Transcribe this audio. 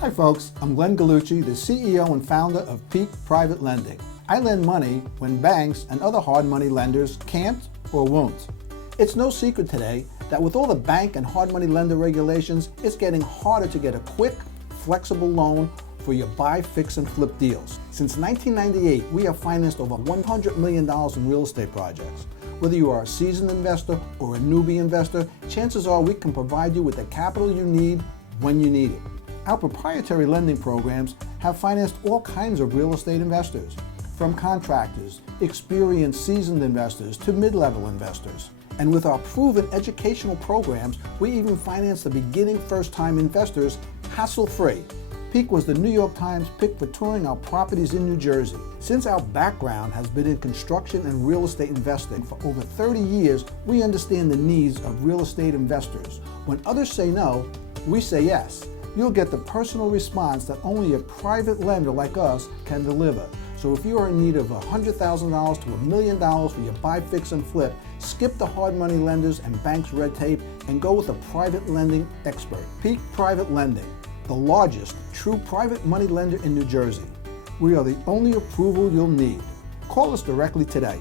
Hi folks, I'm Glenn Gallucci, the CEO and founder of Peak Private Lending. I lend money when banks and other hard money lenders can't or won't. It's no secret today that with all the bank and hard money lender regulations, it's getting harder to get a quick, flexible loan for your buy, fix, and flip deals. Since 1998, we have financed over $100 million in real estate projects. Whether you are a seasoned investor or a newbie investor, chances are we can provide you with the capital you need when you need it. Our proprietary lending programs have financed all kinds of real estate investors, from contractors, experienced seasoned investors to mid-level investors. And with our proven educational programs, we even finance the beginning first-time investors hassle-free. Peak was the New York Times pick for touring our properties in New Jersey. Since our background has been in construction and real estate investing for over 30 years, we understand the needs of real estate investors. When others say no, we say yes. You'll get the personal response that only a private lender like us can deliver. So if you are in need of $100,000 to $1 million for your buy, fix, and flip, skip the hard money lenders and banks' red tape and go with a private lending expert. Peak Private Lending, the largest true private money lender in New Jersey. We are the only approval you'll need. Call us directly today.